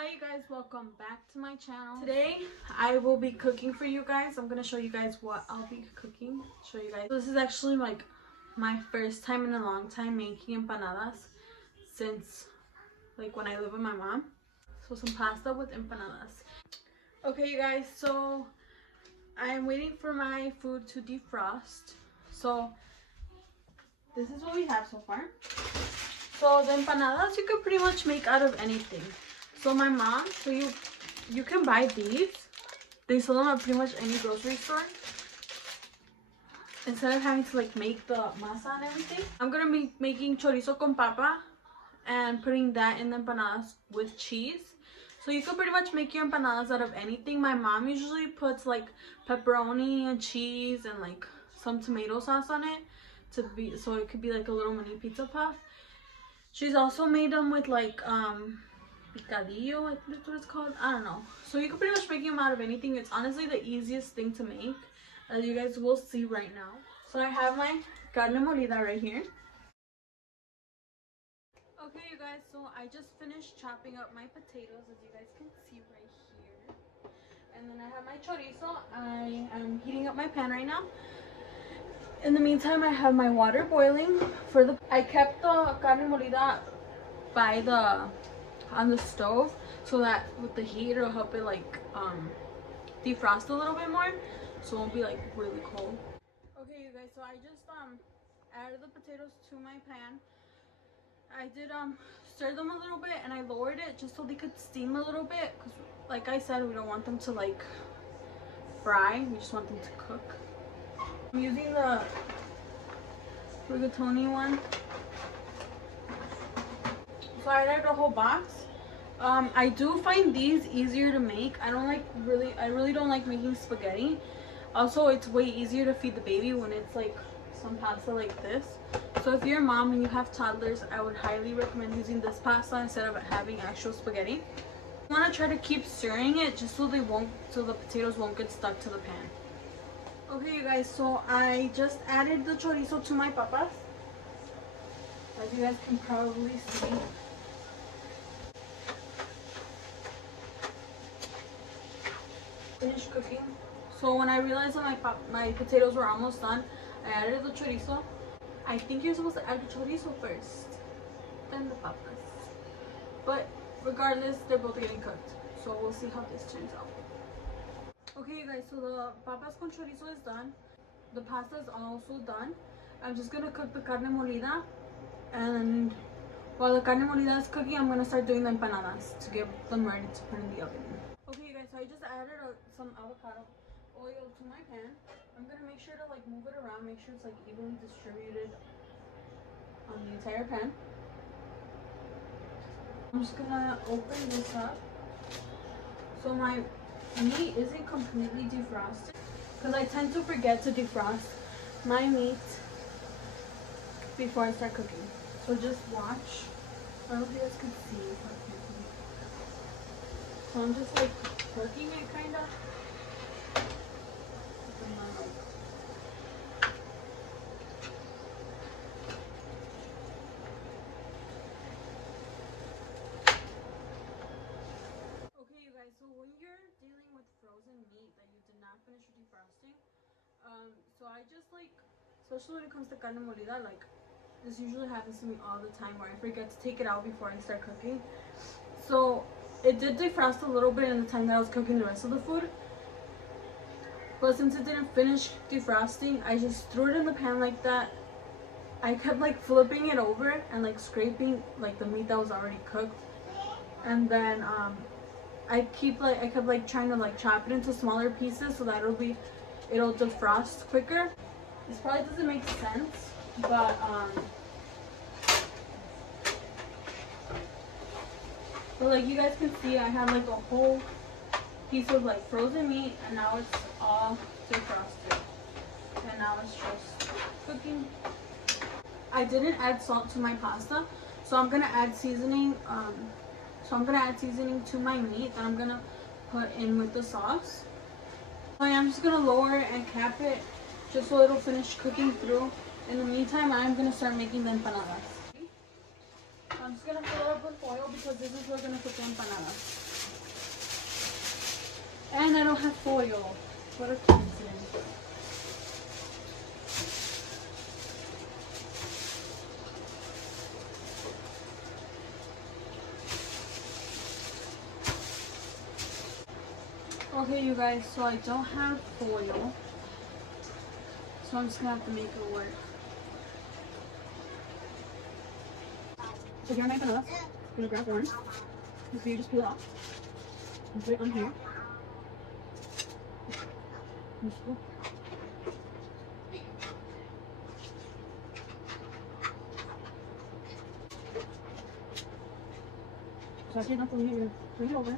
Hi you guys, welcome back to my channel. Today I will be cooking for you guys. I'm gonna show you guys what I'll be cooking. Show you guys. So this is actually like my first time in a long time making empanadas since like when I live with my mom. So some pasta with empanadas. Okay you guys, so I'm waiting for my food to defrost. So this is what we have so far. So the empanadas you can pretty much make out of anything. So my mom, so you can buy these. They sell them at pretty much any grocery store. Instead of having to like make the masa and everything. I'm gonna be making chorizo con papa and putting that in the empanadas with cheese. So you can pretty much make your empanadas out of anything. My mom usually puts like pepperoni and cheese and like some tomato sauce on it so it could be like a little mini pizza puff. She's also made them with like picadillo, I think that's what it's called. I don't know. So you can pretty much make them out of anything. It's honestly the easiest thing to make, as you guys will see right now. So I have my carne molida right here. Okay you guys, so I just finished chopping up my potatoes, as you guys can see right here. And then I have my chorizo. I am heating up my pan right now. In the meantime, I have my water boiling for the... I kept the carne molida by on the stove so that with the heat it'll help it like defrost a little bit more, so it won't be like really cold. Okay you guys, so I just added the potatoes to my pan. I did stir them a little bit and I lowered it just so they could steam a little bit, because like I said, we don't want them to like fry, we just want them to cook. I'm using the rigatoni one. So I added a whole box. I do find these easier to make. I really don't like making spaghetti. Also, it's way easier to feed the baby when it's like some pasta like this. So if you're a mom and you have toddlers, I would highly recommend using this pasta instead of having actual spaghetti. You want to try to keep stirring it just so the potatoes won't get stuck to the pan. Okay you guys, so I just added the chorizo to my papas, as you guys can probably see. Finished cooking. So when I realized that my potatoes were almost done, I added the chorizo. I think you're supposed to add the chorizo first, then the papas. But regardless, they're both getting cooked. So we'll see how this turns out. Okay you guys, so the papas con chorizo is done. The pasta is also done. I'm just gonna cook the carne molida, and while the carne molida is cooking, I'm gonna start doing the empanadas to get them ready to put in the oven. Okay you guys, so I just added some avocado oil to my pan. I'm gonna make sure to like move it around, make sure it's like evenly distributed on the entire pan. I'm just gonna open this up. So my meat isn't completely defrosted because I tend to forget to defrost my meat before I start cooking. So just watch. I don't know if you guys can see. So I'm just like cooking it kind of. Okay you guys, so when you're dealing with frozen meat that you did not finish defrosting, so I just like, especially when it comes to carne molida, like this usually happens to me all the time where I forget to take it out before I start cooking. So it did defrost a little bit in the time that I was cooking the rest of the food, but since it didn't finish defrosting, I just threw it in the pan like that. I kept like flipping it over and like scraping like the meat that was already cooked, and then I kept like trying to like chop it into smaller pieces so that it'll defrost quicker. This probably doesn't make sense, but like you guys can see, I have like a whole piece of like frozen meat, and now it's all defrosted, and now it's just cooking. I didn't add salt to my pasta, so I'm gonna add seasoning. So I'm gonna add seasoning to my meat that I'm gonna put in with the sauce. So I'm just gonna lower it and cap it just so it'll finish cooking through. In the meantime, I'm gonna start making the empanadas. I'm just gonna fill it up with oil because this is where we're gonna put the empanadas. have foil. What a coincidence. Okay, you guys, so I don't have foil. So I'm just gonna have to make it work. So here are my empanadas. I'm gonna grab one. So you just peel it off. And put it on here. So after you're done filling it, you're gonna bring it over.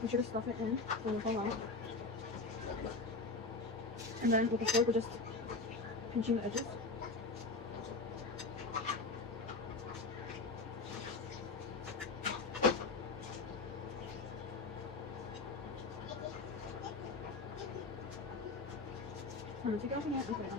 Make sure to stuff it in so it won't fall out. And then with the fork, we're just pinching the edges. I'm gonna take it off in here and put it on.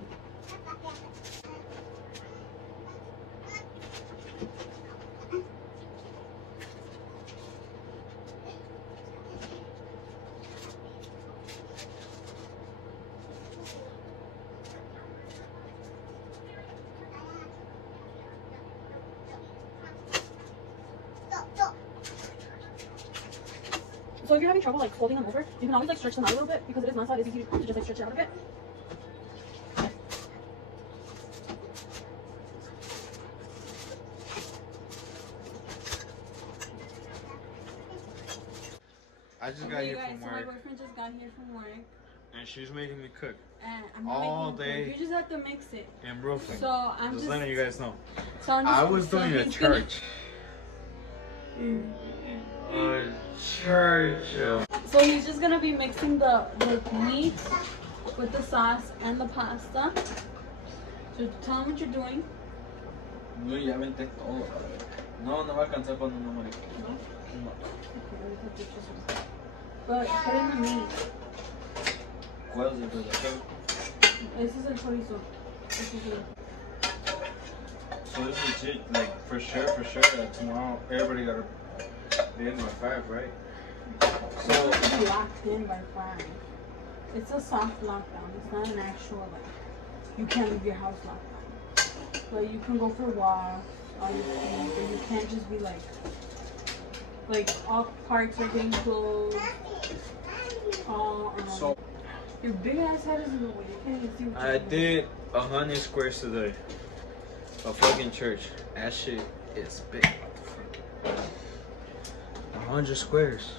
So if you're having trouble like folding them over, you can always like stretch them out a little bit because it is masa. It's easy to just like stretch it out a bit. I just got here from work. So my boyfriend just got here from work. And she's making me cook. And I'm all day. You just have to mix it. And roofing. So I'm just letting you guys know. So I'm just, I was doing a church. Church. So he's just gonna be mixing the meat with the sauce and the pasta. So tell him what you're doing. No, ya aventé todo. No, no va a alcanzar cuando no me. No? But put in the meat. ¿Cuál es el pedazo? This is el chorizo. This is el... So this is legit, like for sure, tomorrow everybody gotta be in by 5, right? So it's locked in by 5. It's a soft lockdown. It's not an actual like you can't leave your house lockdown. But you can go for walks, all your things, but you can't just be like all parks are getting closed. All so your big ass head is in the way. You can't even see what you're I doing. did 100 squares today. A fucking church. That shit is big. 100 squares.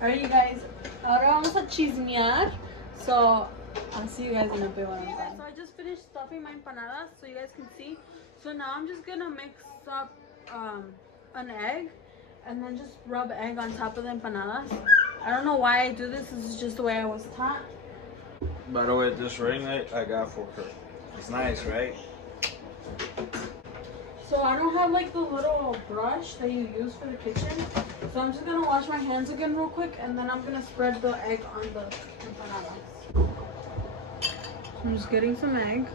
Alright, you guys. Ahora vamos a chismear. So I'll see you guys in a bit when I'm done. So I just finished stuffing my empanadas, so you guys can see. So now I'm just gonna mix up an egg and then just rub egg on top of the empanadas. I don't know why I do this. This is just the way I was taught. by the way, this ring light I got for her. It's nice, right? So I don't have like the little brush that you use for the kitchen. So I'm just gonna wash my hands again real quick and then I'm gonna spread the egg on the empanadas. I'm just getting some egg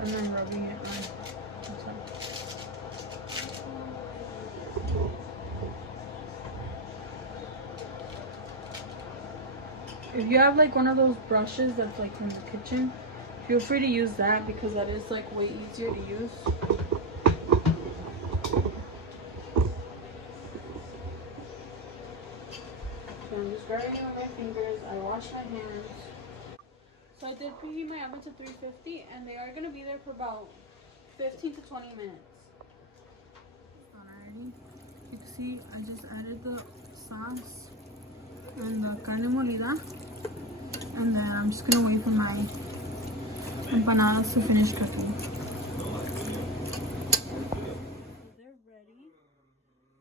and then rubbing it on. If you have like one of those brushes that's like from the kitchen, feel free to use that because that is like way easier to use. So I'm just grabbing it with my fingers. I wash my hands. So I did preheat my oven to 350 and they are going to be there for about 15 to 20 minutes. Alrighty. You can see I just added the sauce and the carne molida. And then I'm just going to wait for my empanadas to finish cooking. So they're ready.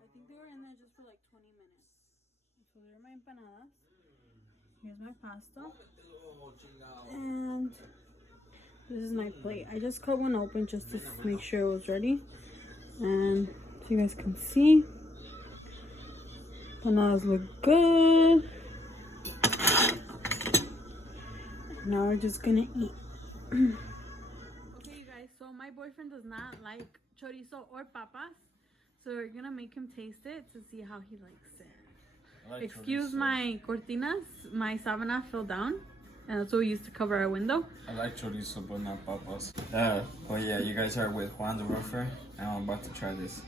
I think they were in there just for like 20 minutes. So there are my empanadas. Here's my pasta. And this is my plate. I just cut one open just to make sure it was ready. And so you guys can see, empanadas look good. Now we're just gonna eat. Okay, you guys, so my boyfriend boyfriend does not like chorizo or papas, so we're gonna make him taste it to see how he likes it. I like Excuse chorizo. my cortinas, my sabana fell down, and that's what we used to cover our window. I like chorizo, but not papas. But yeah, you guys are with Juan the Roofer, and I'm about to try this.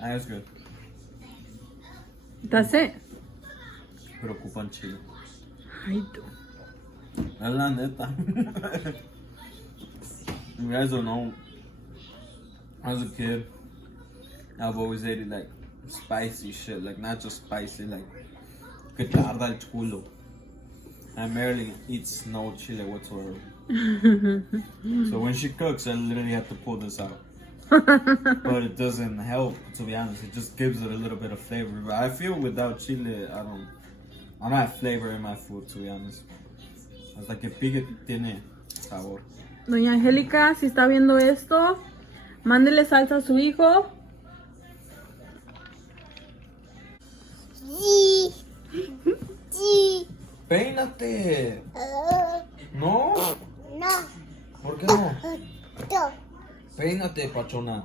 That's good. That's it. Pero ocupan chile. Ay, tú. Es la neta. You guys don't know. As a kid, I've always ate like spicy shit, like not just spicy, like que tarda el culo. And Marilyn eats no chile whatsoever. So when she cooks, I literally have to pull this out. But it doesn't help, to be honest. It just gives it a little bit of flavor. But I feel without chile, I don't have flavor in my food, to be honest. Hasta que pique tiene sabor. Doña Angélica, si está viendo esto, mándele salsa a su hijo. Peínate. ¿No? No. ¿Por qué no? No. Peínate, pachona.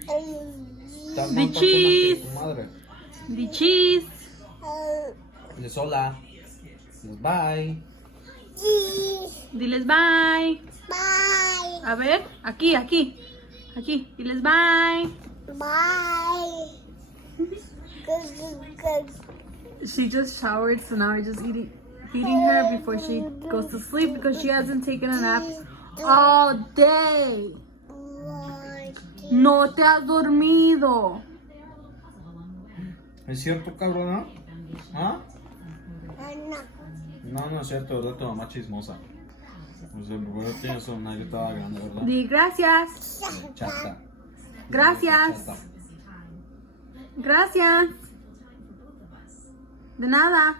Estás Di más pachona que cheese. tu madre. Di cheese. Diles hola. Diles bye. Diles bye. Bye. A ver, aquí. Diles bye. Bye. Good. She just showered, so now we're just feeding her before she goes to sleep because she hasn't taken a nap all day. No te has dormido. ¿Es cierto, cabrona? ¿Ah? No. No es cierto, ¿verdad? Tu mamá chismosa. O sea, primero tienes una que estaba grande, ¿verdad? Di gracias. Chata. Gracias. Chata. Gracias. De nada.